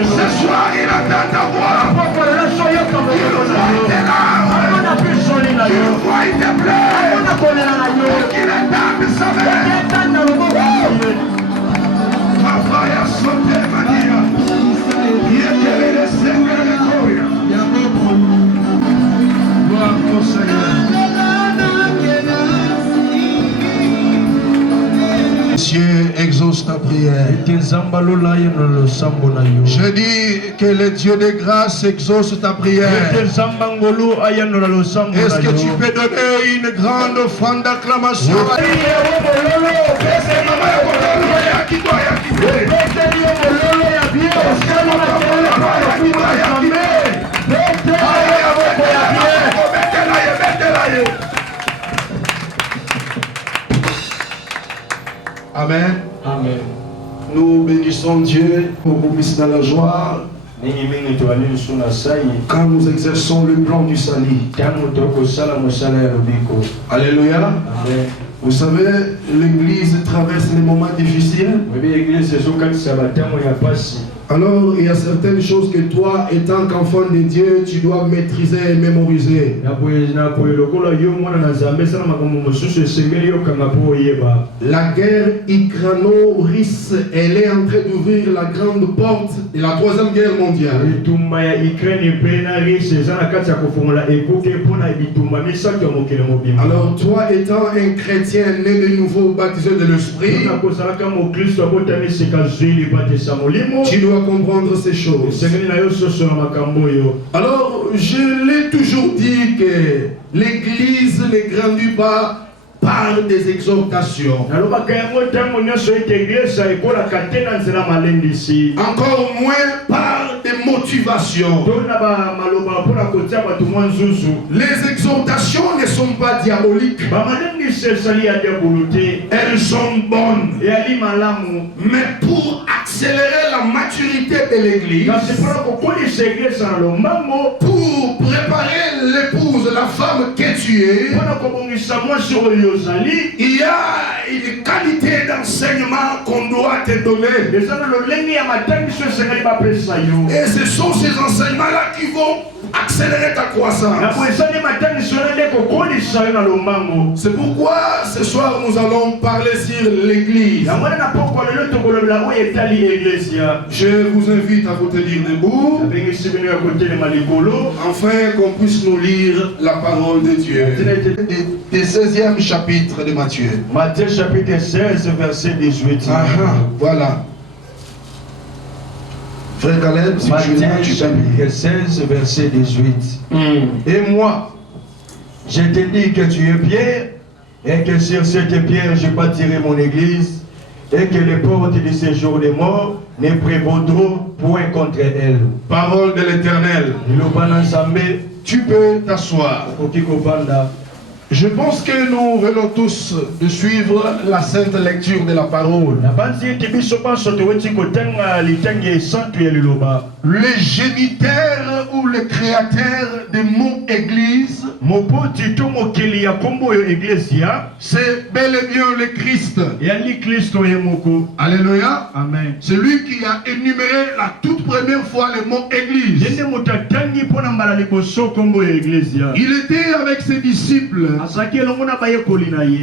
Ce soir, il attend ta voix. Il voit tes plaies. Il attend de savoir. Papa, il a sauté, Maria. Il est le Seigneur de gloire. Gloire au Seigneur. Dieu exauce ta prière. Je dis que le Dieu de grâce exauce ta prière. Est-ce que tu peux donner une grande offrande d'acclamation? Amen. Amen. Nous bénissons Dieu pour qu'on puisse dans la joie quand nous exerçons le plan du salut. Alléluia. Amen. Vous savez, l'église traverse des moments difficiles. Alors, il y a certaines choses que toi, étant qu'enfant de Dieu, tu dois maîtriser et mémoriser. La guerre Ukraino-Russe, elle est en train d'ouvrir la grande porte de la troisième guerre mondiale. Alors, toi, étant un chrétien né de nouveau, baptisé de l'esprit, tu dois comprendre ces choses. Alors, je l'ai toujours dit que l'église ne grandit pas par des exhortations. Encore moins par des motivations. Les exhortations ne sont pas diaboliques. Elles sont bonnes. Mais pour accélérer la maturité de l'église, pour préparer l'épouse, la femme que tu es, il y a une qualité d'enseignement qu'on doit te donner. Et ce sont ces enseignements-là qui vont accélérer ta croissance. C'est pourquoi ce soir nous allons parler sur l'église. Je vous invite à vous tenir debout, afin qu'on puisse nous lire la parole de Dieu. Du 16e chapitre de Matthieu. Matthieu chapitre 16, verset 18. Voilà. Frère Caleb, si Matthieu tu chapitre 16, verset 18. Et moi, je te dis que tu es Pierre, et que sur cette pierre je bâtirai mon église, et que les portes de ce jour des morts ne prévaudront point contre elle. Parole de l'Éternel. Tu peux t'asseoir. Je pense que nous venons tous de suivre la sainte lecture de la parole. Le géniteur ou le créateur de mon église, c'est bel et bien le Christ. Alléluia. Amen. C'est lui qui a énuméré la toute première fois le mot église. Il était avec ses disciples.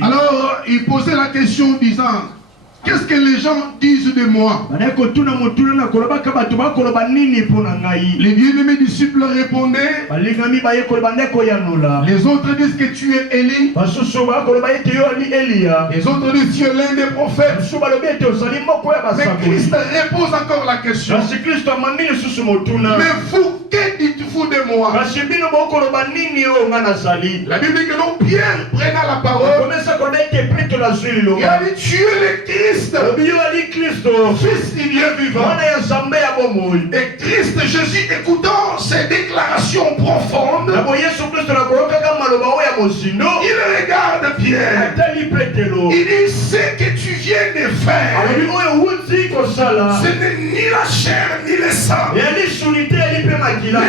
Alors, il posait la question disant, qu'est-ce que les gens disent de moi? Les bien-aimés disciples répondaient, les autres disent que tu es Élie, les autres disent que tu es l'un des prophètes. Mais Christ repose encore la question, mais vous, que dites-vous de moi? La Bible dit que donc Pierre prena la parole, il a dit, tu es le Christ, Fils du Dieu vivant. Et Christ Jésus, écoutant ces déclarations profondes, il regarde Pierre, il dit, ce que tu viens de faire. Ce n'est ni la chair ni le sang. Mais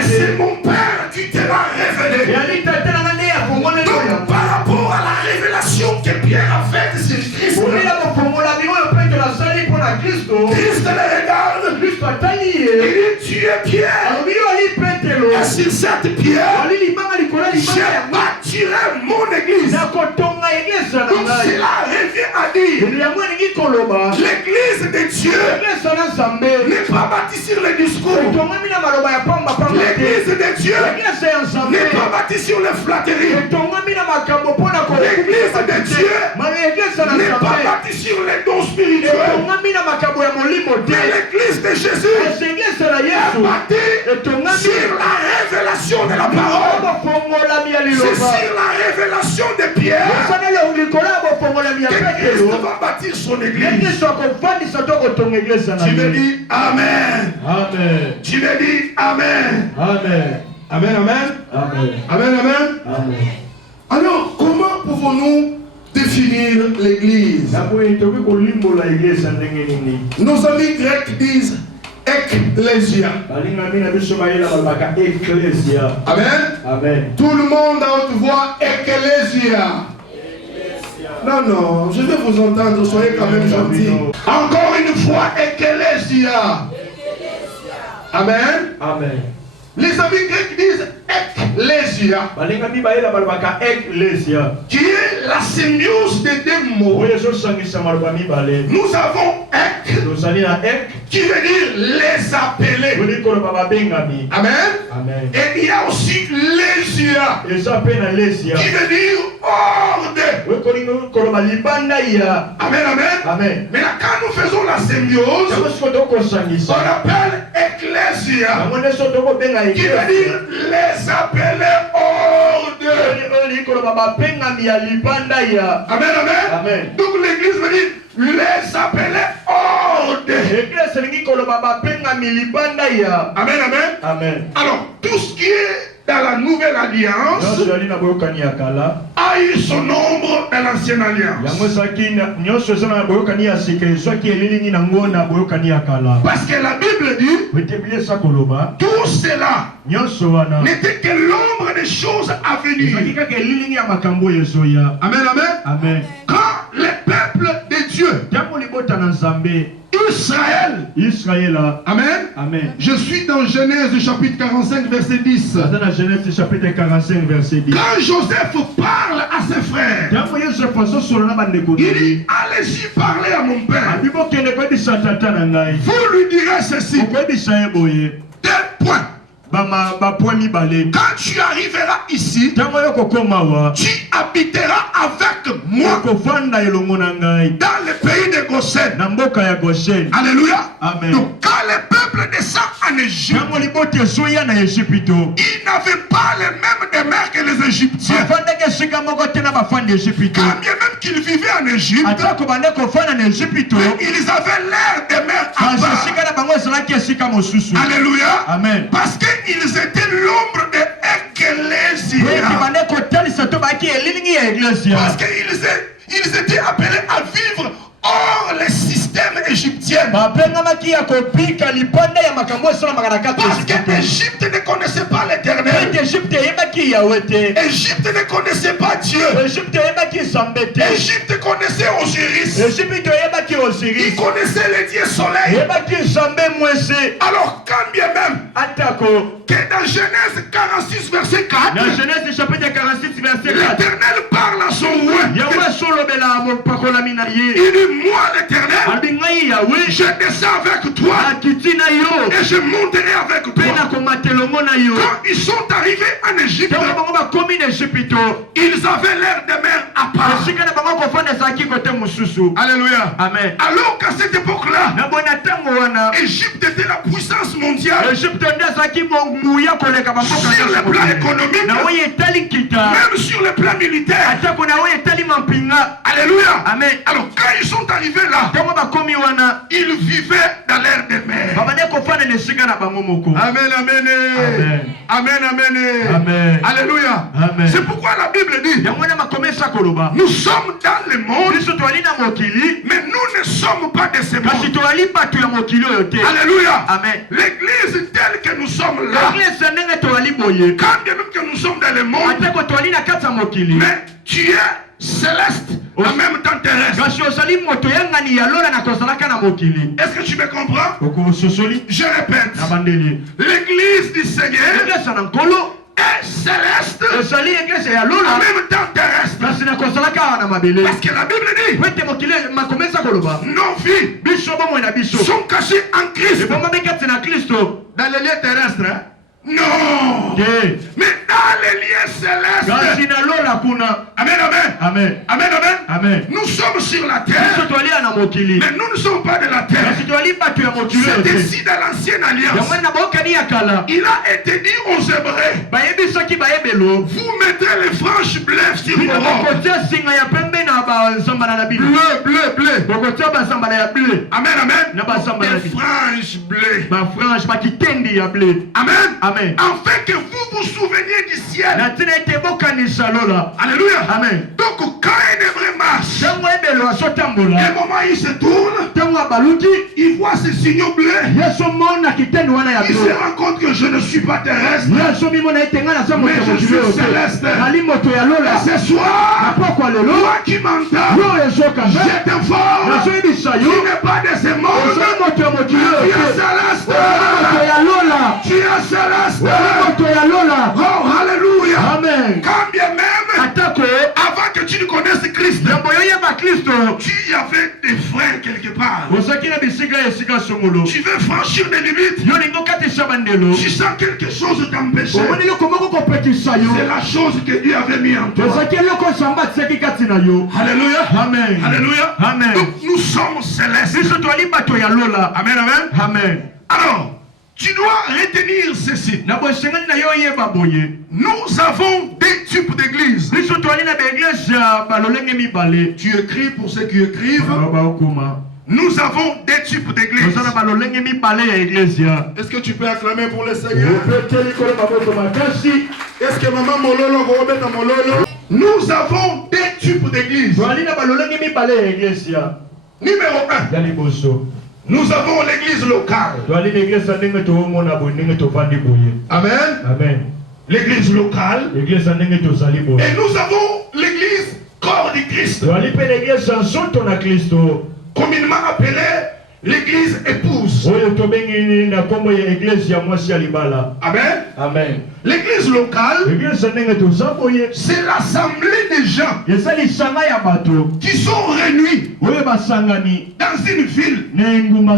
c'est mon Père qui te l'a révélé. Donc par rapport à la révélation que Pierre a faite sur Christ, Christ le regarde. Il dit, tu es Pierre. Et sur cette pierre, je bâtirai mon église. Donc cela revient à dire, l'église de Dieu n'est pas bâtie sur le discours. L'église de Dieu n'est pas bâtie sur les flatteries. L'église de Dieu n'est pas bâtie sur les dons spirituels. Mais l'église de Jésus est bâtie sur la révélation de la parole. C'est sur la révélation de Pierre que Christ va bâtir son église. Tu me dis Amen. Amen. Tu me dis Amen. Amen. Amen, amen. Amen. Amen, amen. Amen. Alors, comment pouvons-nous définir l'église? Nos amis grecs disent Ecclesia. Amen. Amen. Tout le monde à haute voix, Ecclesia. Non, non, je vais vous entendre, soyez quand même gentils. Encore une fois, Ecclesia. Amen. Amen. Les amis grecs disent Ecclesia, qui est la symbiose des deux mots. Nous avons Ek, qui veut dire les appelés. Amen. Amen. Et il y a aussi Lesia, qui veut dire ordre. Amen, amen. Amen. Mais là, quand nous faisons la symbiose, on appelle Ecclesia, qui veut dire les appelés ordre. Amen, amen. Amen. Donc l'église veut dire les appelés ordre. Amen, amen. Amen. Alors, tout ce qui est dans la nouvelle alliance a eu son nombre dans l'ancienne alliance. Parce que la Bible dit, tout cela n'était que l'ombre des choses à venir. Amen, amen. Amen. Quand les peuples de Dieu, Israël, amen. Amen. Je suis dans Genèse chapitre 45 verset 10. Genèse chapitre 45 verset 10. Quand Joseph parle à ses frères, il dit, allez-y parler à mon père. Vous lui direz ceci. Tel point. Quand tu arriveras ici, tu habiteras avec moi dans le pays de Goshen. Alléluia. Amen. Donc quand les peuples descendent en Égypte, ils n'avaient pas les mêmes demeures que les Égyptiens. Quand bien même qu'ils vivaient en Égypte, ils avaient l'air demeure à part. Alléluia. Amen. Parce qu'ils étaient l'ombre de Ecclesia. Parce qu'ils étaient appelés à vivre hors les systèmes égyptiens. Parce que l'Égypte ne connaissait pas l'Éternel. Égypte ne connaissait pas Dieu. Égypte connaissait Osiris. Il connaissait le Dieu soleil. Alors quand bien même que dans Genèse 46 verset 4, l'Éternel parle à son roi. Il dit, moi l'Éternel, je descends avec toi et je monterai avec toi. Quand ils sont arrivés en Égypte, ils avaient l'air de mer à part. Alléluia. Amen. Alors qu'à cette époque-là, Égypte était la puissance mondiale sur le plan économique, même sur le plan militaire. Alléluia. Amen. Alors quand ils sont arrivés là, ils vivaient dans l'air de mer. Amen, amen. Amen, amen. Amen. Alléluia. Amen. C'est pourquoi la Bible dit, nous sommes dans le monde, mais nous ne sommes pas de ce monde. Alléluia. Amen. L'église telle que nous sommes là, quand bien même que nous sommes dans le monde, mais tu es céleste en même temps terrestre. Est-ce que tu me comprends? Je répète, l'église du Seigneur est céleste en même temps terrestre. Parce que la Bible dit, nos vies sont cachées en Christ. Dans les lieux terrestres, hein? Non. Mais dans les lieux célestes. Amen, amen. Amen. Amen, amen. Amen. Nous sommes sur la terre. Mais nous ne sommes pas de la terre. C'est ici dans l'ancienne alliance. Il a été dit aux Hébreux, vous mettrez les franges bleues sur vos robes. Bleu. Amen, amen. Des franges bleues. Amen. Amen. Afin que vous souveniez du ciel. Alléluia. Amen. Donc quand un hébreu marche, un moment il se tourne, il voit ces signaux bleus, il se rend compte que je ne suis pas terrestre, mais je suis céleste. Et ce soir, toi qui m'entends, je t'informe, tu n'es pas de ce monde, tu es céleste. Tu es céleste. Oh, alléluia. Amen. Quand bien même, avant que tu ne connaisses Christ, tu avais des freins quelque part. Tu veux franchir des limites. Tu sens quelque chose t'empêcher. C'est la chose que Dieu avait mis en toi. Alléluia. Amen. Alléluia. Amen. Donc nous sommes célestes. Amen, amen. Amen. Alors, tu dois retenir ceci. Nous avons des types d'églises. Tu écris pour ceux qui écrivent. Nous avons des types d'églises. Est-ce que tu peux acclamer pour le Seigneur? Est-ce que maman Mololo va remettre Mololo? Nous avons des types d'églises. Numéro 1. Nous avons l'église locale. Amen. Amen. L'église locale. Et nous avons l'église corps du Christ. Communément appelée l'église épouse. Amen. Amen. L'église locale, c'est l'assemblée des gens qui sont réunis dans une ville, dans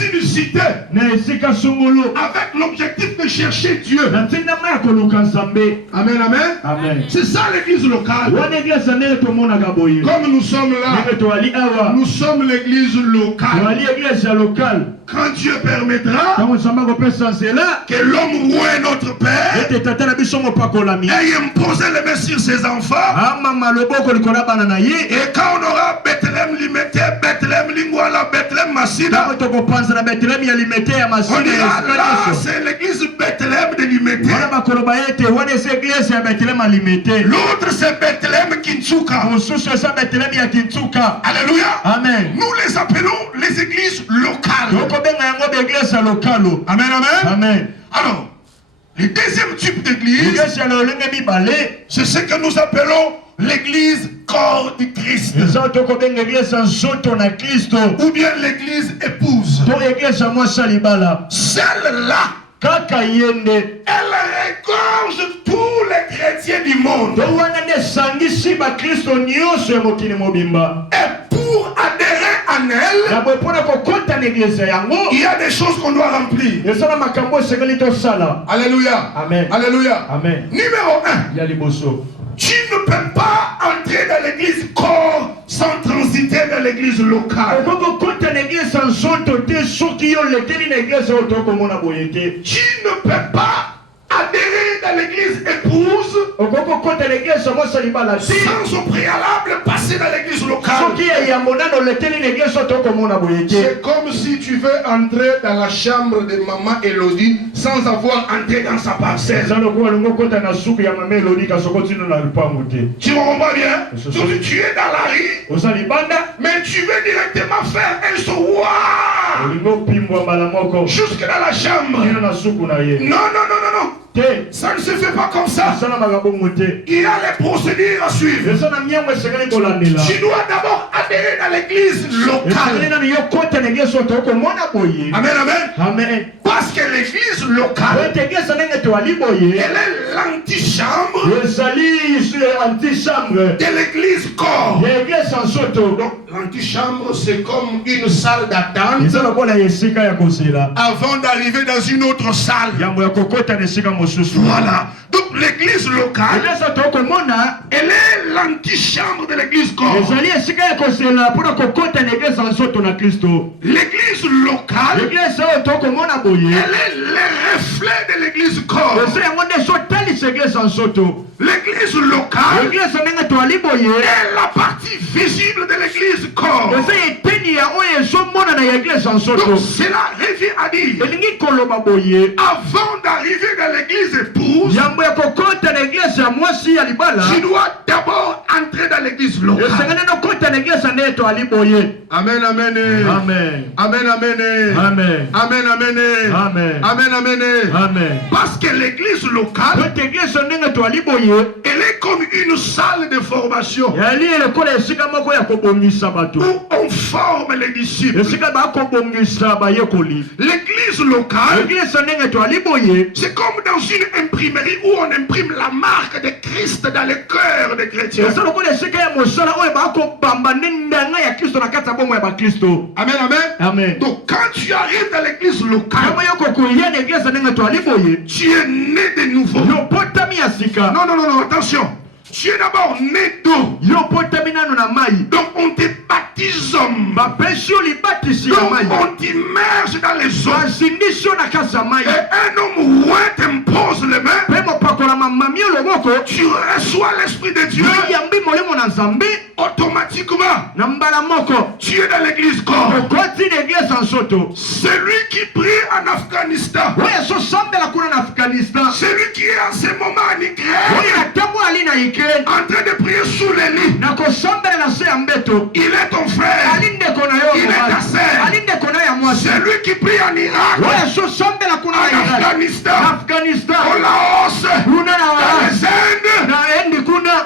une cité, avec l'objectif de chercher Dieu. Amen, amen. Amen. C'est ça l'église locale. Comme nous sommes là, nous sommes l'église locale. Quand Dieu permettra que l'homme voie notre Père et imposer les mains sur ses enfants, et quand on aura Bethléem limité, Bethléem Lingwala, Bethléem Massina, on dira là c'est l'église Bethléem de limité. L'autre c'est Bethléem Kinsuka. Alléluia. Amen. Nous les appelons les églises locales. Amen, amen. Amen. Alors, le deuxième type d'église, c'est ce que nous appelons l'église corps du Christ. Ou bien l'église épouse. Celle-là, elle regorge tous les chrétiens du monde. Et pour adhérer en elle, il y a des choses qu'on doit remplir. Alléluia. Amen. Alléluia. Amen. Numéro 1. Tu ne peux pas entrer dans l'église corps sans transiter dans l'église locale. Tu ne peux pas adhérer dans l'église épouse sans au préalable passer dans l'église locale. C'est comme si tu veux entrer dans la chambre de maman Elodie sans avoir entré dans sa parcelle. Tu comprends bien? Donc tu es dans la rue, mais tu veux directement faire un saut. Jusque dans la chambre. Non, non, non, non, non. Ça ne se fait pas comme ça. Il y a les procédures à suivre. Tu dois d'abord adhérer dans l'église locale. Amen, amen. Amen. Parce que l'église locale, elle est l'antichambre de l'église corps. Donc l'antichambre, c'est comme une salle d'attente avant d'arriver dans une autre salle. Voilà. Donc l'église locale, elle est l'antichambre de l'église corps. L'église locale, elle est le reflet de l'église corps. L'église locale est la partie visible de l'église corps. Donc cela revient à dire, avant d'arriver dans l'église épouse, tu dois d'abord entrer dans l'église locale. Amen, amen. Amen. Amen, amen. Amen. Amen, amen. Amen, amen. Amen. Parce que l'église locale, elle est comme une salle de formation où on forme les disciples. L'église locale, c'est comme dans une imprimerie où on imprime la marque de Christ dans le cœur des chrétiens. Amen, amen. Amen. Donc quand tu arrives dans l'église locale, tu es né de nouveau. Non, non, non, non, attention. Tu es d'abord né d'eau. Donc on te baptise. Donc on t'immerge dans les eaux. Et un homme roi t'impose les mains. Tu reçois l'Esprit de Dieu. Automatiquement, tu es dans l'église corps. Celui qui prie en Afghanistan, celui qui est en ce moment en Ukraine, en train de prier sous les lits, il est ton frère, il est ta sœur. Celui qui prie en Irak, en Afghanistan, au Laos, dans les Indes,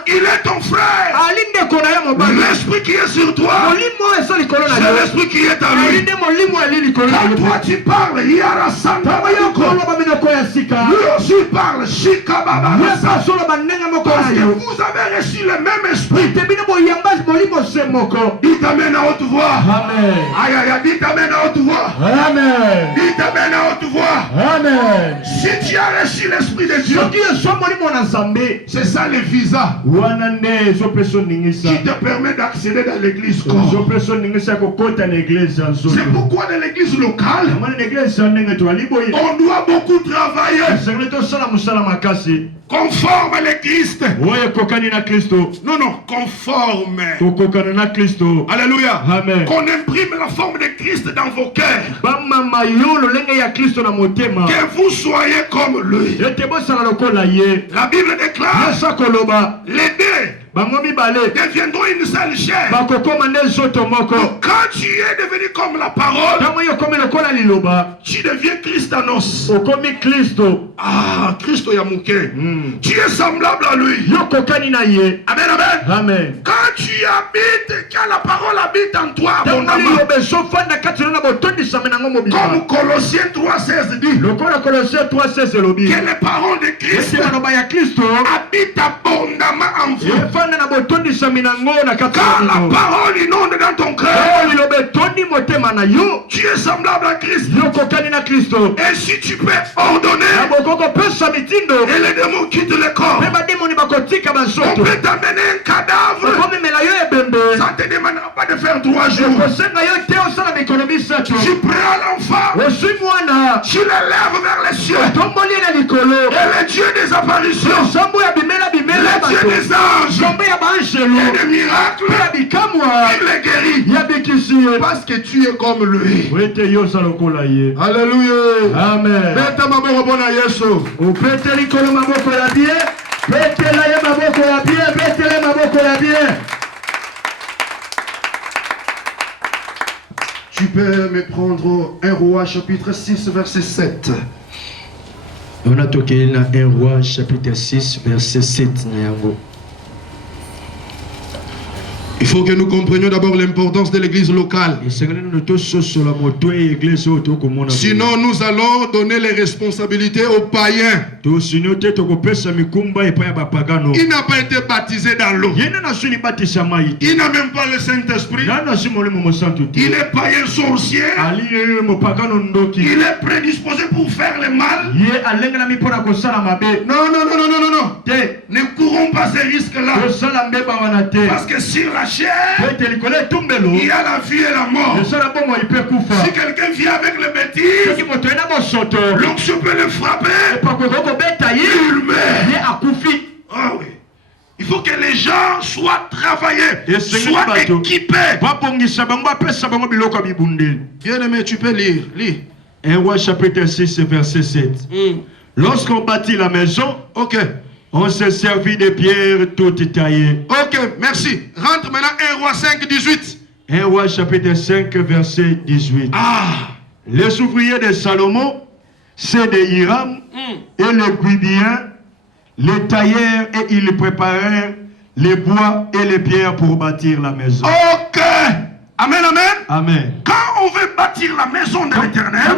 il est ton frère. L'esprit qui est sur toi, c'est l'esprit qui est en lui. Quand toi tu parles, Yara Santa Mayoko, lui aussi parle Shikababa. Parce que vous avez reçu le même esprit. Il t'amène à haute voix. Amen. Aïe aïe aïe, il t'amène à haute voix. Amen. Il t'amène à haute voix. Amen. Si tu as reçu l'esprit de Dieu, c'est ça le visa qui te permet d'accéder dans l'église corps. C'est pourquoi dans l'église locale, on doit beaucoup travailler conforme à l'église. Non, non, conforme. Alléluia. Amen. Qu'on imprime la forme de Christ dans vos cœurs. Que vous soyez comme lui. La Bible déclare, les deux deviendront une seule chair. Donc quand tu es devenu comme la parole, tu deviens Christ en os. Ah, Christ Yamuke. Tu es semblable à lui. Amen, amen. Amen. Quand tu habites, quand la parole habite en toi, comme Colossiens 3,16 dit, que les paroles de Christ habitent abondamment en vous. Quand la parole inonde dans ton cœur, tu es semblable à Christ. Et si tu peux ordonner, et les démons quittent le corps, on peut t'amener un cadavre. Ça ne te demandera pas de faire 3 jours. Tu prends l'enfant, tu l'élèves vers les cieux. Et le Dieu des apparitions, le Dieu des anges, et des miracles, il les guérit. Parce que tu es comme lui. Alléluia. Amen. Tu peux me prendre 1 Roi chapitre 6 verset 7. On a toqué dans 1 Roi chapitre 6 verset 7. Il faut que nous comprenions d'abord l'importance de l'église locale. Sinon, nous allons donner les responsabilités aux païens. Il n'a pas été baptisé dans l'eau. Il n'a même pas le Saint-Esprit. Il est païen sorcier. Il est prédisposé pour faire le mal. Non. Ne courons pas ces risques-là. Parce que sur la chair, il y a la vie et la mort. Si quelqu'un vient avec le bêtise, l'onction peut le frapper, il meurt. Ah oui. Il faut que les gens soient travaillés, soient équipés. Bien aimé, tu peux lire. Lis. 1 Roi chapitre 6 verset 7. Lorsqu'on bâtit la maison, on s'est servi de pierres toutes taillées. Ok, merci. Rentre maintenant 1 Roi 5, 18. 1 Roi chapitre 5 verset 18. Les ouvriers de Salomon, c'est de Hiram et les Guibiens, les taillèrent et ils préparèrent les bois et les pierres pour bâtir la maison. Ok. Amen, amen. Amen. Quand on veut bâtir la maison de l'Éternel,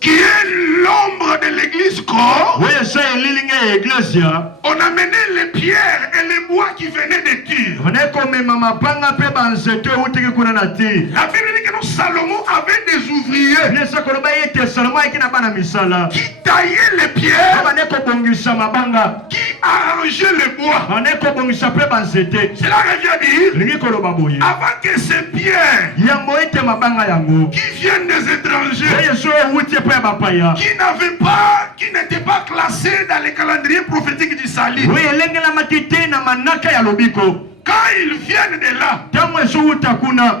qui est l'ombre de l'église corps, on a mené les pierres et les bois qui venaient de Tyr. La Bible dit que Salomon avait des ouvriers qui taillaient les pierres, qui arrangeaient les bois. Cela revient dire, avant que ces pierres qui viennent des étrangers, qui n'étaient pas classés dans les calendriers prophétiques du salut, quand ils viennent de là,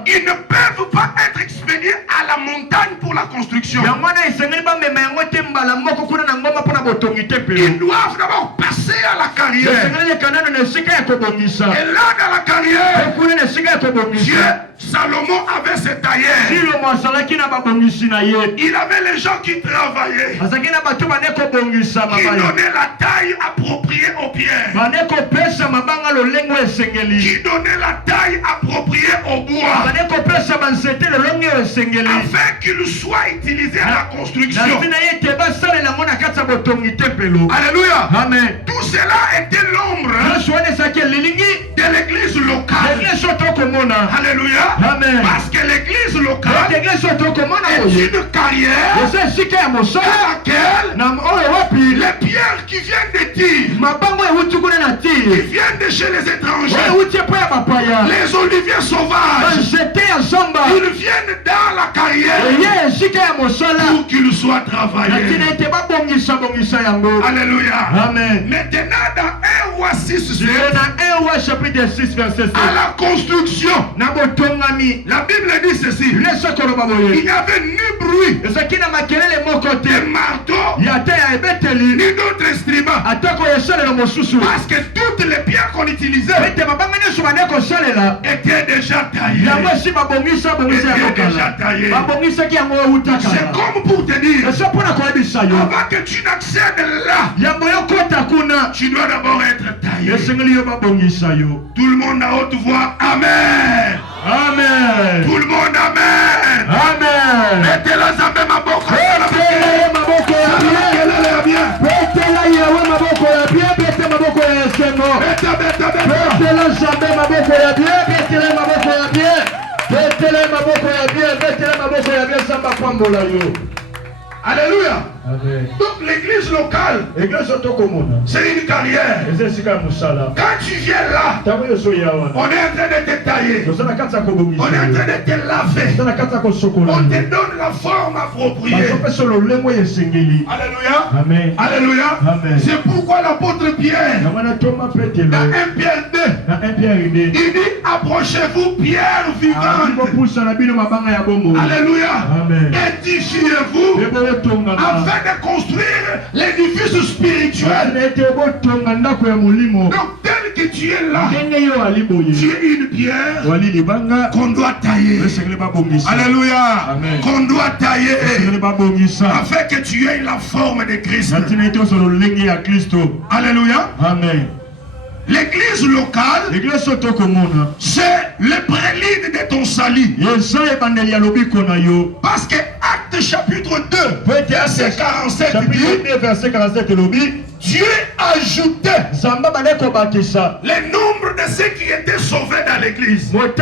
ils ne peuvent pas être expédiés à la montagne pour la construction. Ils doivent d'abord passer à la carrière. Et là, dans la carrière, Dieu, Salomon avait ses tailleurs. Il avait les gens qui travaillaient, qui donnaient la taille appropriée aux pierres, qui donnait la taille appropriée au bois, afin qu'il soit utilisé à la construction. Alléluia. Amen. Tout cela était l'ombre de l'église locale. Alléluia. Amen. Parce que l'église locale est une carrière à laquelle les pierres qui viennent de Tyr, qui viennent de chez les étrangers, les oliviers sauvages, ils viennent dans la carrière pour qu'ils soient travaillés. Alléluia. Amen. Maintenant dans 1 Roi 6, à la construction, la Bible dit ceci: il n'y avait ni bruit de marteau ni d'autres instruments, parce que toutes les pierres qu'on utilisait étaient déjà taillées. C'est comme pour te dire, avant que tu n'accèdes là, tu dois d'abord être taillé. Tout le monde à haute voix, amen. Amen. Tout le monde, amen. Amen. Mettez la zambe ma boca. Alléluia. Amen. Donc l'église locale, c'est une carrière. Quand tu viens là, on est en train de te tailler, on est en train de te laver, on te donne la forme appropriée. Alléluia. Amen. Alléluia. Amen. C'est pourquoi l'apôtre Pierre, dans 1 Pierre 2, il dit: approchez-vous, pierre vivante. Alléluia. Amen. Édifiez-vous afin de construire l'édifice spirituel. Donc tel que tu es là, tu es une pierre qu'on doit tailler. Alléluia. Qu'on doit tailler afin que tu aies la forme de Christ. Alléluia. Amen. L'église locale, c'est le prélude de ton salut. Parce que Acte chapitre 2, verset 47 dit, Dieu ajoutait le nombre de ceux qui étaient sauvés dans l'église. Donc,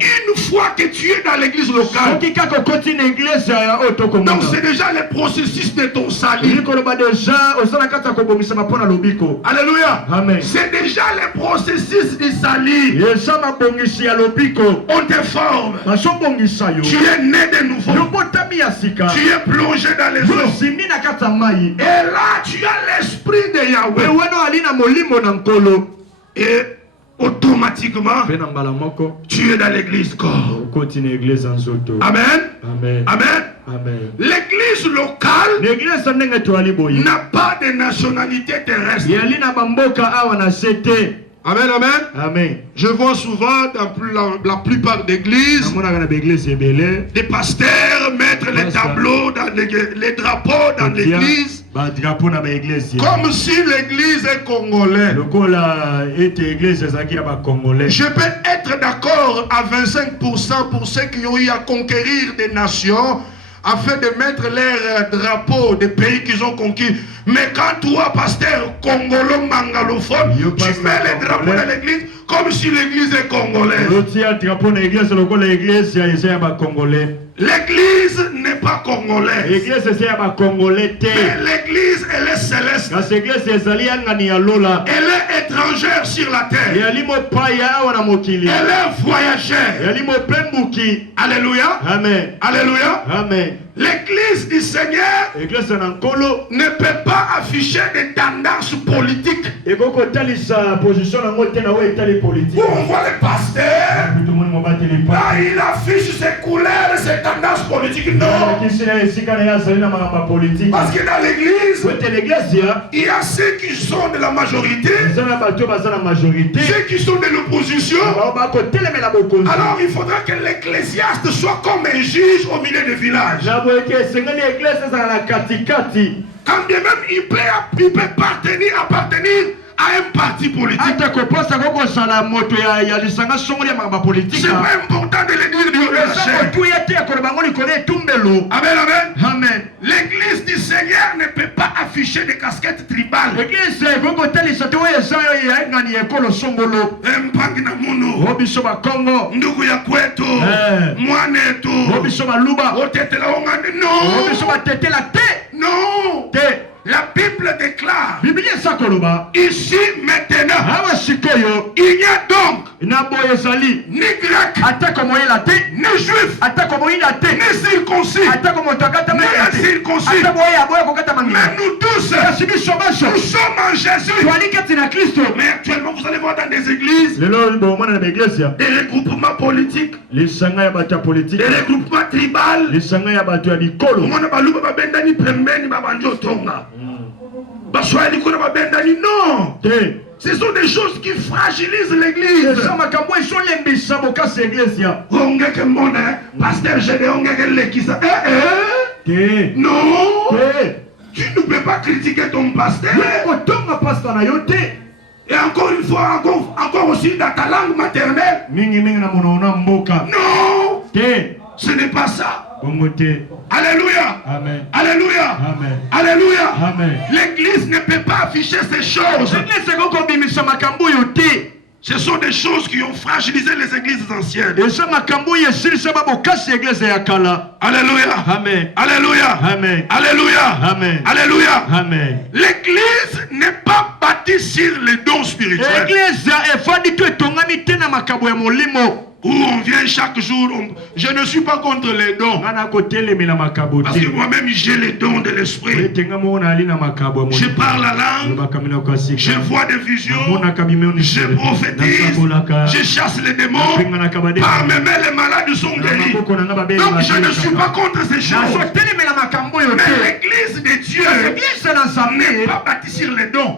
une fois que tu es dans l'église locale, donc c'est déjà le processus de ton salut. Alléluia. C'est déjà le processus du salut. On te forme. Tu es né de nouveau. Tu es plongé dans les eaux. Et là, tu as l'esprit de Yahweh. Et automatiquement, tu es dans l'église corps. Amen. Amen. L'église locale n'a pas de nationalité terrestre. Amen, amen. Amen. Je vois souvent dans la plupart d'églises des pasteurs mettre les tableaux dans les drapeaux dans l'église comme si l'église est congolaise. Je peux être d'accord à 25% pour ceux qui ont eu à conquérir des nations afin de mettre leurs drapeaux des pays qu'ils ont conquis. Mais quand toi, pasteur congolo-mangalophone, tu mets les drapeaux dans l'église comme si l'église est congolaise. L'église n'est pas congolaise. Mais l'église, elle est céleste. Elle est étrangère sur la terre. Elle est voyagère. Alléluia. Amen. Alléluia. Amen. L'église du Seigneur ne peut pas afficher des tendances politiques. Où on voit le pasteur, là il affiche ses couleurs, ses tendances politiques. Non. Parce que dans l'église, il y a ceux qui sont de la majorité, ceux qui sont de l'opposition. Alors il faudra que l'ecclésiaste soit comme un juge au milieu du village. Quand bien même il peut appartenir à un parti politique. C'est pas important de le dire du Amen, amen. Amen. L'église du Seigneur ne peut pas afficher des casquettes tribales. Non. La Bible déclare ici maintenant il n'y a donc ni grec, ni juif, ni circoncis, ni incirconcis, mais nous tous nous sommes en Jésus. Mais actuellement vous allez voir dans des églises des regroupements politiques, des regroupements tribaux. Non, ce sont des choses qui fragilisent l'église. Pasteur Gédéon, non, tu ne peux pas critiquer ton pasteur. Et encore une fois, encore aussi dans ta langue maternelle. Non, ce n'est pas ça. Alléluia. Amen. Alléluia. Amen. Alléluia. Amen. L'église ne peut pas afficher ces choses. Ce sont des choses qui ont fragilisé les églises anciennes. Alléluia. Amen. Alléluia. Amen. Alléluia. Amen. Alléluia. Amen. L'église n'est pas bâtie sur les dons spirituels. où on vient chaque jour. Je ne suis pas contre les dons. Parce que moi-même, j'ai les dons de l'esprit. Je parle la langue. Je vois des visions. Je prophétise. Je chasse les démons. Par mes mains, les malades sont guéris. Donc, je ne suis pas contre ces choses. Mais l'église de Dieu n'est pas bâtie sur les dons.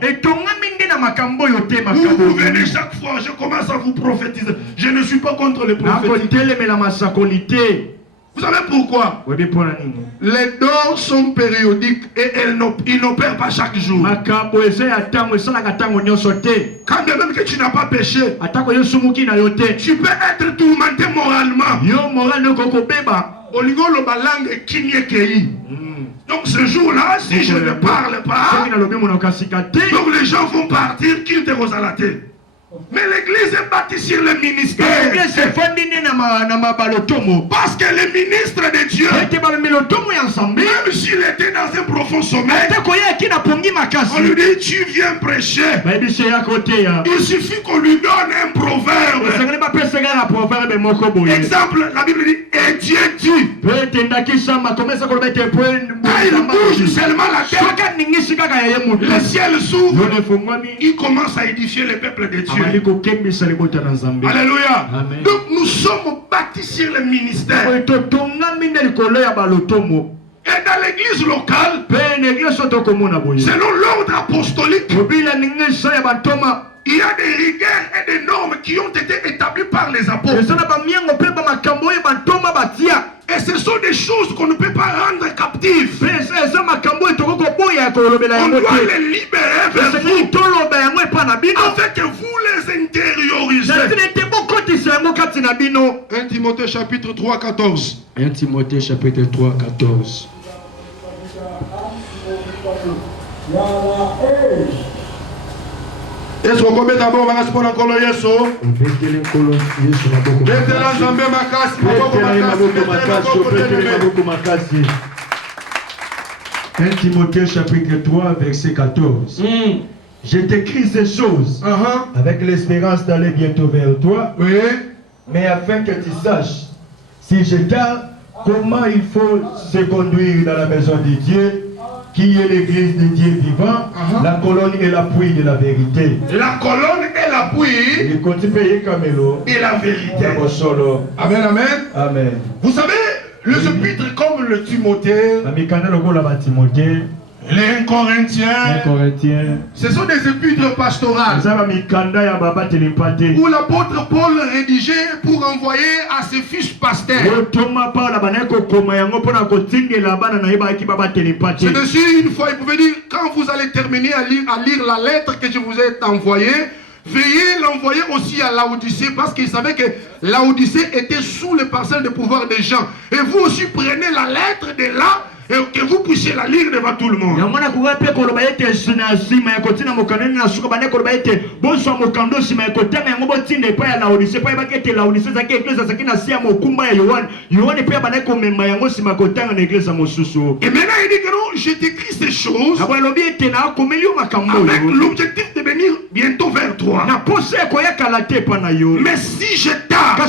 Vous venez chaque fois, je commence à vous prophétiser. Je ne suis pas contre les prophéties. Vous savez pourquoi? Les dons sont périodiques et ils n'opèrent pas chaque jour. Quand bien même que tu n'as pas péché, tu peux être tourmenté moralement. Donc ce jour-là, si je ne parle pas, donc les gens vont partir, qu'ils te rosalatent. Mais l'église est bâtie sur le ministère. Parce que le ministre de Dieu, même s'il était dans un profond sommeil, on lui dit tu viens prêcher. Il suffit qu'on lui donne un proverbe. Exemple, la Bible dit et Dieu dit. Quand il bouge seulement la tête, le ciel s'ouvre. Il commence à édifier le peuple de Dieu. Alléluia. Amen. Donc nous sommes bâtis sur le ministère. Et dans l'église locale, selon l'ordre apostolique, il y a des rigueurs et des normes qui ont été établies par les apôtres. Et ce sont des choses qu'on ne peut pas rendre captives. On doit les libérer vers vous, afin que vous les intériorisez. 1 Timothée chapitre 3, 14. 1 Timothée chapitre 3, 14. Est-ce qu'on commet d'abord ma race pour la colo yeso? Un Timothée chapitre 3 verset 14. Je t'écris ces choses avec l'espérance d'aller bientôt vers toi, mais afin que tu saches, si je tarde, comment il faut se conduire dans la maison de Dieu, qui est l'église de Dieu vivant, la colonne et l'appui de la vérité. La colonne et l'appui et la vérité. Amen, amen. Amen. Vous savez, les épîtres comme le Timothée, les 1 Corinthiens, ce sont des épîtres pastorales où l'apôtre Paul rédigeait pour envoyer à ses fils pasteurs. C'est dessus, une fois, il pouvait dire, quand vous allez terminer à lire la lettre que je vous ai envoyée, veuillez l'envoyer aussi à Laodicée, parce qu'il savait que Laodicée était sous le parcelle de pouvoir des gens. Et vous aussi prenez la lettre de là, et que vous puissiez la lire devant tout le monde. Et maintenant il dit que non, je t'écris ces choses avec l'objectif de venir bientôt vers toi. Mais si je tarde,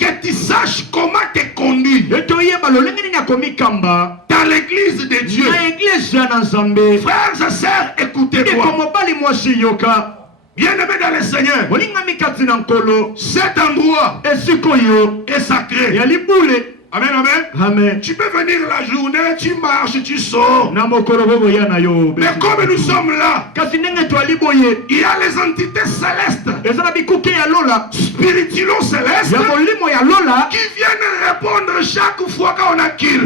que tu saches comment te conduire dans l'église de Dieu. Frères et sœurs, écoutez-moi. Bien-aimés dans le Seigneur, cet endroit est sacré. Amen, amen. Amen. Tu peux venir la journée, tu marches, tu sors. Mais comme nous sommes là, il y a les entités célestes, spiritulo-célestes, qui viennent répondre chaque fois qu'on a kill.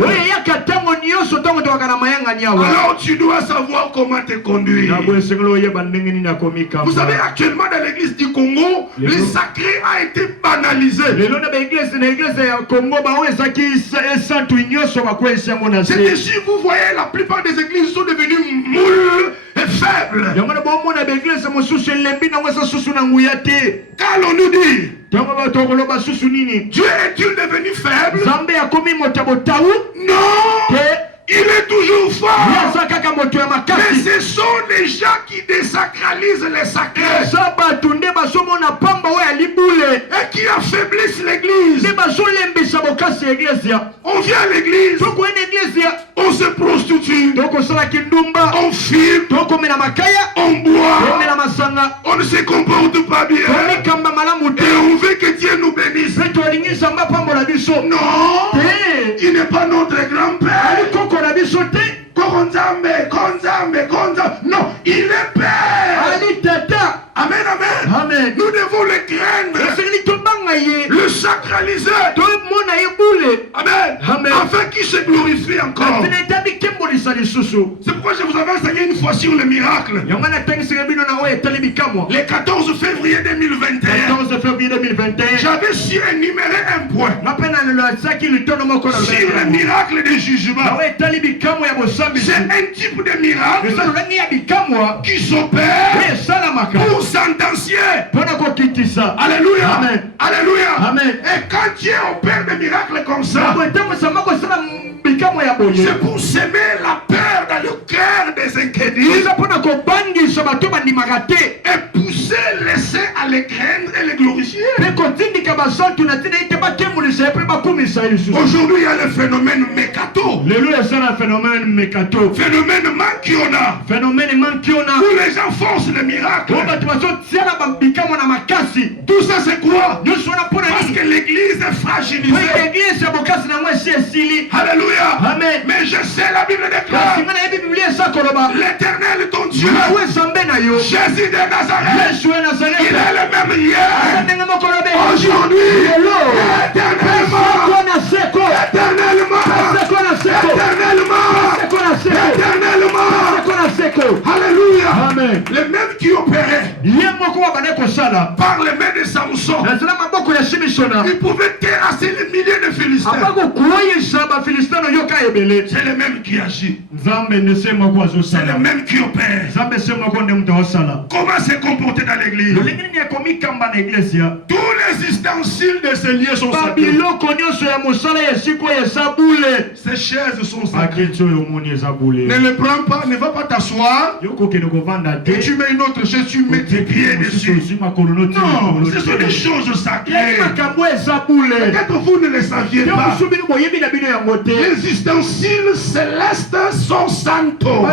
Alors tu dois savoir comment te conduire. Vous savez, actuellement dans l'église du Congo, le sacré a été banalisé. C'est ici, vous voyez, la plupart des églises sont devenues moules et faibles. Qu'allons-nous dire? Dieu est-il devenu faible? Non! il est toujours fort. Mais ce sont les gens qui désacralisent les sacrés et qui affaiblissent l'église. On vient à l'église, on se prostitue, on filme, on boit, on ne se comporte pas bien et on veut que Dieu nous bénisse. Non, il n'est pas notre grand-père. Non, il est Père. Amen, amen. Nous devons le craindre, le sacraliser. Amen. Afin qu'il se glorifie encore. C'est pourquoi je vous avais enseigné une fois sur le miracle. Le 14 février 2021, j'avais su énumérer un point sur le miracle du jugement. C'est un type de miracle qui s'opère pour sentencier. Alléluia. Amen. Alléluia. Amen. Et quand Dieu opère des miracles comme ça, c'est pour semer la peur dans le cœur des incrédules et pousser les saints à les craindre et les glorifier. Aujourd'hui, il y a le phénomène mécato. Phénomène manquiona. Où les gens forcent le miracle. Tout ça c'est quoi? Parce que l'église est fragilisée. Alléluia. Amen. Mais je sais, la Bible déclare, l'Éternel ton Dieu, Jésus de Nazareth, il est le même hier, aujourd'hui, éternellement. Alléluia. Amen. Les mêmes qui opéraient par les mains de Samson, ils pouvaient terrasser les milliers de Philistins. C'est le même qui agit. C'est le même qui opère. Comment se comporter dans l'église? Tous les ustensiles de ce lieu sont sacrés. Ces chaises sont sacrées. Ne le prends pas, ne va pas t'asseoir. Et tu mets une autre chaise, tu mets tes pieds dessus. Non, ce sont des choses sacrées. Peut-être vous ne le saviez pas. Les ustensiles célestes sont santos.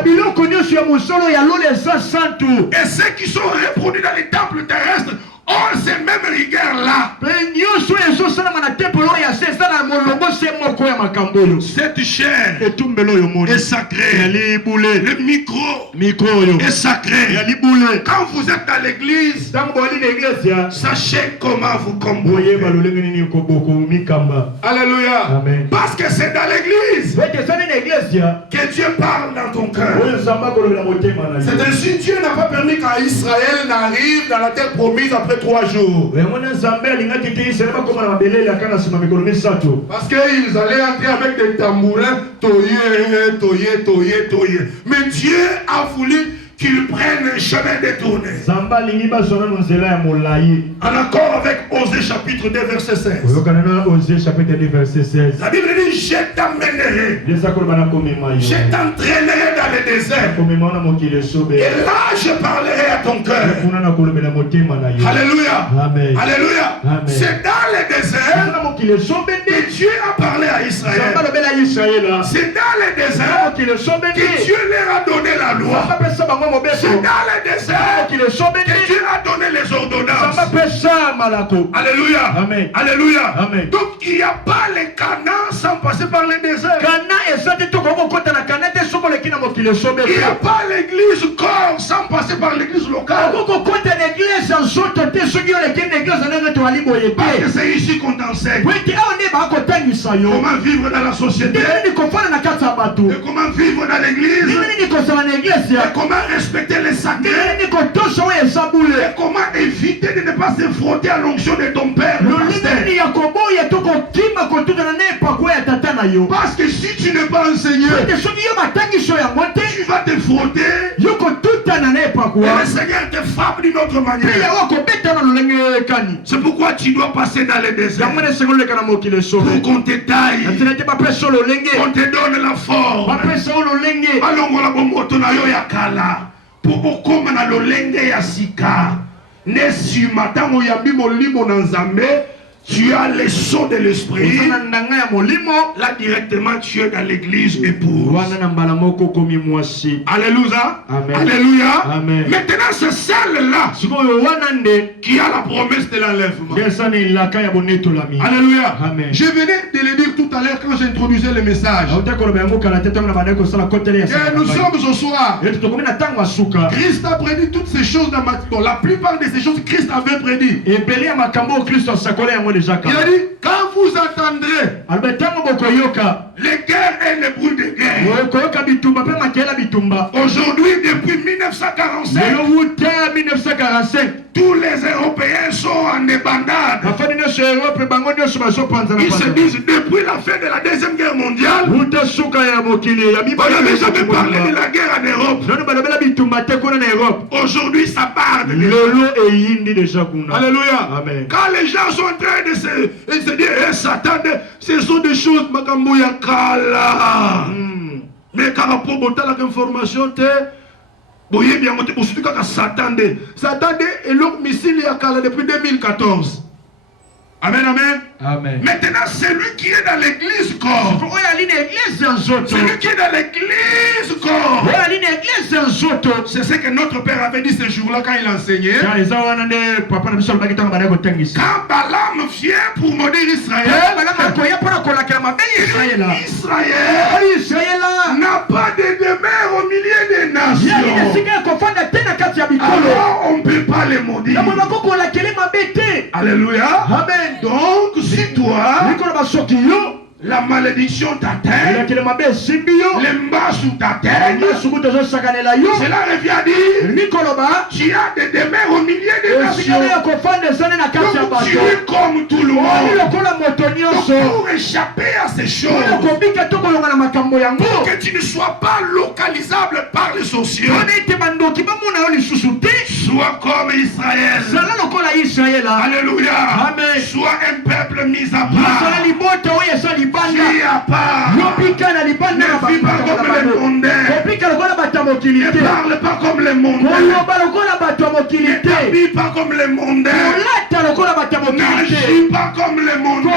Et ceux qui sont reproduits dans les temples terrestres ont ces mêmes rigueurs-là. Cette chair est sacrée. Le micro est sacré. Quand vous êtes à l'église, sachez comment vous comportez. Alléluia. Amen. Parce que c'est dans l'église que Dieu parle dans ton cœur. C'est ainsi Dieu n'a pas permis qu'Israël n'arrive dans la terre promise après 3 jours. Parce qu'ils allaient entrer avec des tambourins, toyer. Mais Dieu a voulu qu'ils prennent un chemin détourné. En accord avec Osée chapitre 2 verset 16. La Bible dit, je t'emmènerai. Je t'entraînerai dans le désert. Et là je parlerai à ton cœur. Alléluia. Amen. Alléluia. Amen. C'est dans le désert que Dieu a parlé à Israël. C'est dans le désert que Dieu leur a donné la loi. C'est dans le désert que Dieu a donné les ordonnances. Alléluia. Amen. Alléluia. Amen. Donc il n'y a pas les Canaan sans passer par le désert. Il n'y a pas l'église corps sans passer par l'église locale. Parce que c'est ici qu'on t'enseigne comment vivre dans la société, et comment vivre dans l'église, et comment respecter les sacrés, et comment éviter de ne pas se frotter à l'onction de ton père. Parce que si tu n'es pas enseigné, tu vas te frotter. Et le Seigneur te frappe d'une autre manière. C'est pourquoi tu dois passer dans les déserts. Pour qu'on te taille. On te donne la forme. Pour qu'on na lolenge ya sika. Nesi matango ya bimolimo na nzambe. Tu as les sons de l'esprit. Là directement tu es dans l'église et pour. Alléluia. Amen. Alléluia. Amen. Maintenant c'est celle-là qui a la promesse de l'enlèvement. Alléluia. Amen. Je venais de le dire tout à l'heure quand j'introduisais le message. Et nous sommes au soir. Christ a prédit toutes ces choses dans Matthieu. La plupart de ces choses Christ avait prédit. Il a dit, quand vous entendrez les guerres et les bruits de guerre. Aujourd'hui, depuis 1945, tous les Européens sont en débandade. Ils se disent, depuis la fin de la Deuxième Guerre mondiale, on n'avait jamais parlé de la guerre en Europe. Aujourd'hui, ça parle de Alléluia. Amen. Quand les gens sont en train de se dire, Satan, ce sont des choses, mais quand on a l'information, Satan est l'autre missile depuis 2014. Amen, amen. Amen. Maintenant, c'est lui qui est dans l'église corps. Celui qui est dans l'église corps. C'est ce que notre père avait dit ce jour-là quand il enseignait. Quand Balaam vient pour maudire Israël, Israël n'a pas de demeure au milieu des nations. Alors on ne peut pas les maudire. Alléluia. Amen. Donc, si toi, la malédiction t'atteint, les mbasses t'atteignent, cela revient à dire, tu as des demeures au milieu des nations. Donc, tu es comme tout le monde. Donc, pour échapper à ces choses, pour que tu ne sois pas localisable par les sorciers, sois comme Israël. Alléluia. Amen. Sois un peuple mis à part. Vis à part. Ne vis pas comme les mondains. Ne parle pas comme les mondains. Ne t'habille pas comme les mondains. N'agis pas comme les mondains.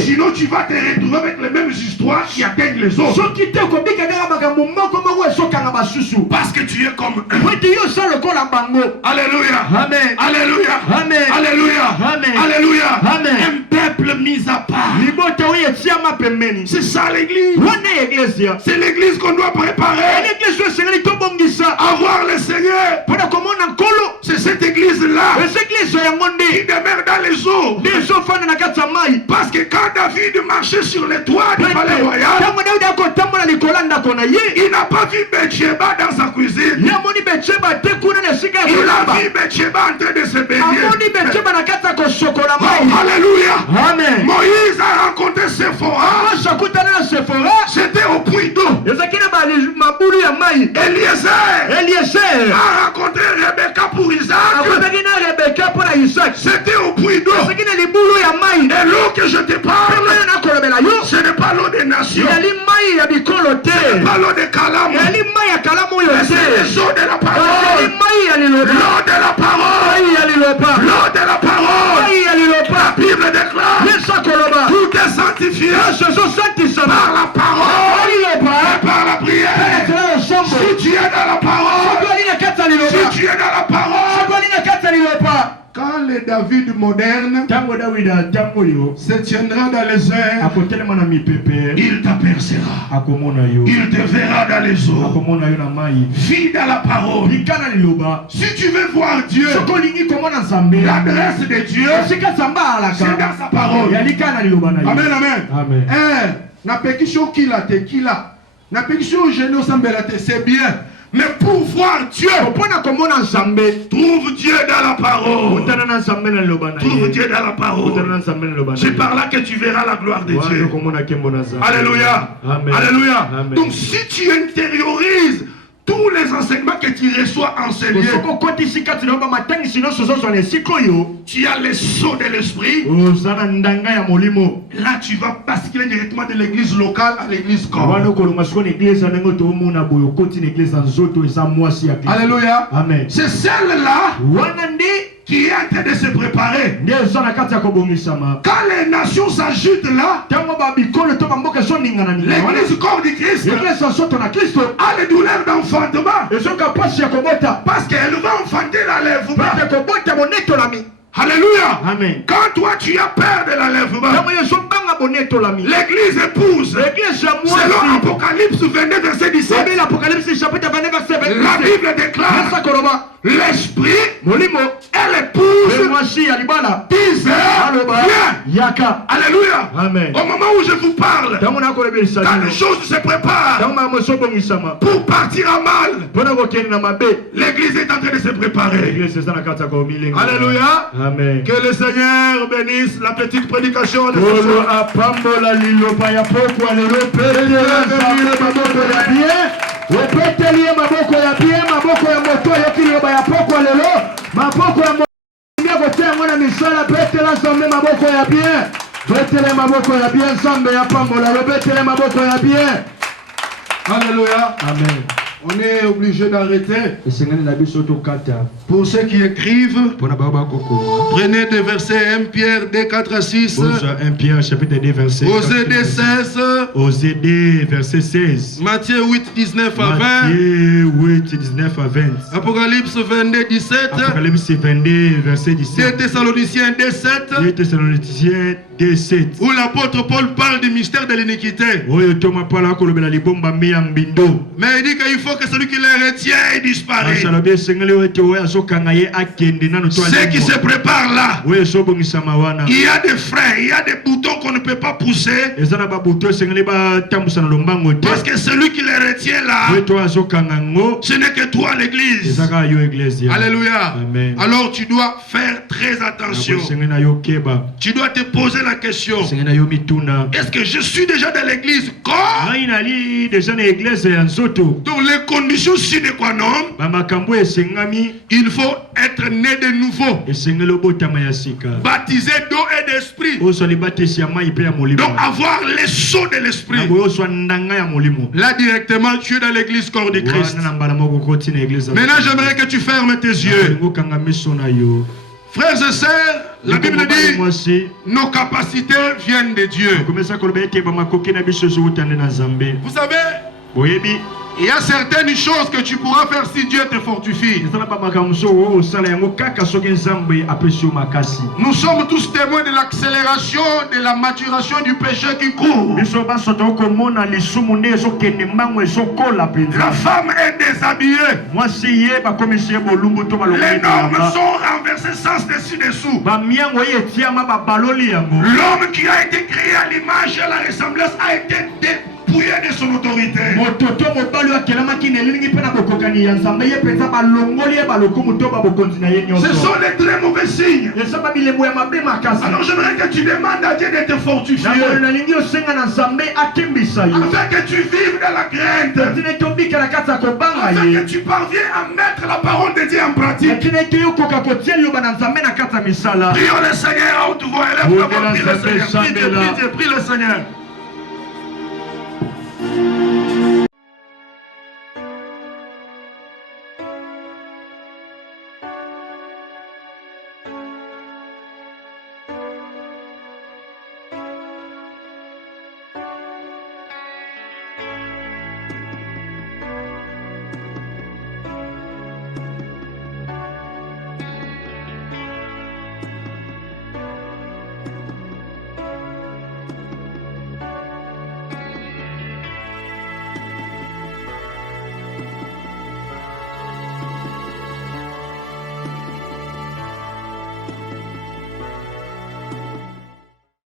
Sinon tu vas te retrouver avec les mêmes histoires qui atteignent les autres. Parce que tu es comme eux. Alléluia. Amen. Alléluia. Amen. Alléluia. Amen. Alléluia. Amen. Un peuple mis à part. C'est ça l'église. C'est l'église qu'on doit préparer. Avoir le Seigneur. C'est cette église-là qui demeure dans les eaux. Parce que quand David marchait sur les toits du palais royal, il n'a pas vu Bathsheba dans sa cuisine. Il a vu Bathsheba en train de se baigner. Oh, alléluia. Amen. Moïse a rencontré Séphora. C'était au puits d'eau. Eliezer a rencontré Rebecca pour Isaac. C'était au puits d'eau. Et l'eau que je te parle, ce n'est pas l'eau des nations. Ce n'est pas l'eau des Calamo. C'est les eaux de la parole. L'eau de la parole. L'eau de la parole. La Bible déclare tout est sanctifié par la parole et par la prière. Si tu es dans la parole, si tu es dans la parole, quand le David moderne se tiendra dans les airs, il t'apercevra. Il te verra dans les eaux. Vis dans la parole. Si tu veux voir Dieu, l'adresse de Dieu, c'est dans sa parole. Amen, amen. Na pekisho kila te kila. Na pekisho geno sambela te, c'est bien. Mais pour voir Dieu, trouve Dieu dans la parole. Trouve Dieu dans la parole. C'est par là que tu verras la gloire de Dieu. Alléluia. Amen. Alléluia. Amen. Donc si tu intériorises tous les enseignements que tu reçois en ce lieu, tu as les sceaux de l'esprit. Là tu vas basculer directement de l'église locale à l'église corps. Alléluia. Amen. C'est celle-là qui est en train de se préparer. Quand les nations s'agitent là, l'église corps du Christ a les douleurs d'enfantement. Parce qu'elle va enfanter l'enlèvement. Alléluia. Amen. Quand toi tu as peur de l'enlèvement, l'église épouse. Selon Apocalypse 22 verset 17, la Bible déclare l'esprit et l'épouse disent viens. Alléluia. Amen. Au moment où je vous parle, quand les choses se préparent pour partir à mal, l'église est en train de se préparer. Alléluia. Amen. Que le Seigneur bénisse la petite prédication de ce soir. Alléluia. Amen. On est obligé d'arrêter. Pour ceux qui écrivent, prenez des versets 1 Pierre 2, 4 à 6. 1 Pierre chapitre 2 verset Osée 2, 16. Osée 2 verset 16. Matthieu 8, 19 à 20. Matthieu 8, 19 à 20. Apocalypse 22, 17. Apocalypse 22 verset 17. 2 Thessaloniciens 2, 7. 2 Thessaloniciens 2, 7. Où l'apôtre Paul parle du mystère de l'iniquité. Mais il dit qu'il faut que celui qui les retient disparaisse. Ceux qui se préparent là, il y a des freins, il y a des boutons qu'on ne peut pas pousser. Parce que celui qui les retient là, ce n'est que toi l'église. Alléluia. Amen. Alors tu dois faire très attention. Tu dois te poser la question: est-ce que je suis déjà dans l'église corps? Donc les conditions sine qua non, il faut être né de nouveau, baptisé d'eau et d'esprit. Donc avoir les sceaux de l'esprit. Là directement tu es dans l'église corps de Christ. Maintenant j'aimerais que tu fermes tes yeux. Frères et sœurs, la Bible dit nos capacités viennent de Dieu. Vous savez, il y a certaines choses que tu pourras faire si Dieu te fortifie. Nous sommes tous témoins de l'accélération, de la maturation du péché qui court. La femme est déshabillée. Les normes sont renversées sens dessus dessous. L'homme qui a été créé à l'image et à la ressemblance a été dépouillé de son autorité. Ce sont les très mauvais signes. Alors j'aimerais que tu demandes à Dieu de te fortifier, afin que tu vives dans la crainte, afin que tu parviens à mettre la parole de Dieu en pratique. Prions le Seigneur à haute voix. Élève ta voix, prie le Seigneur. Prie le Seigneur.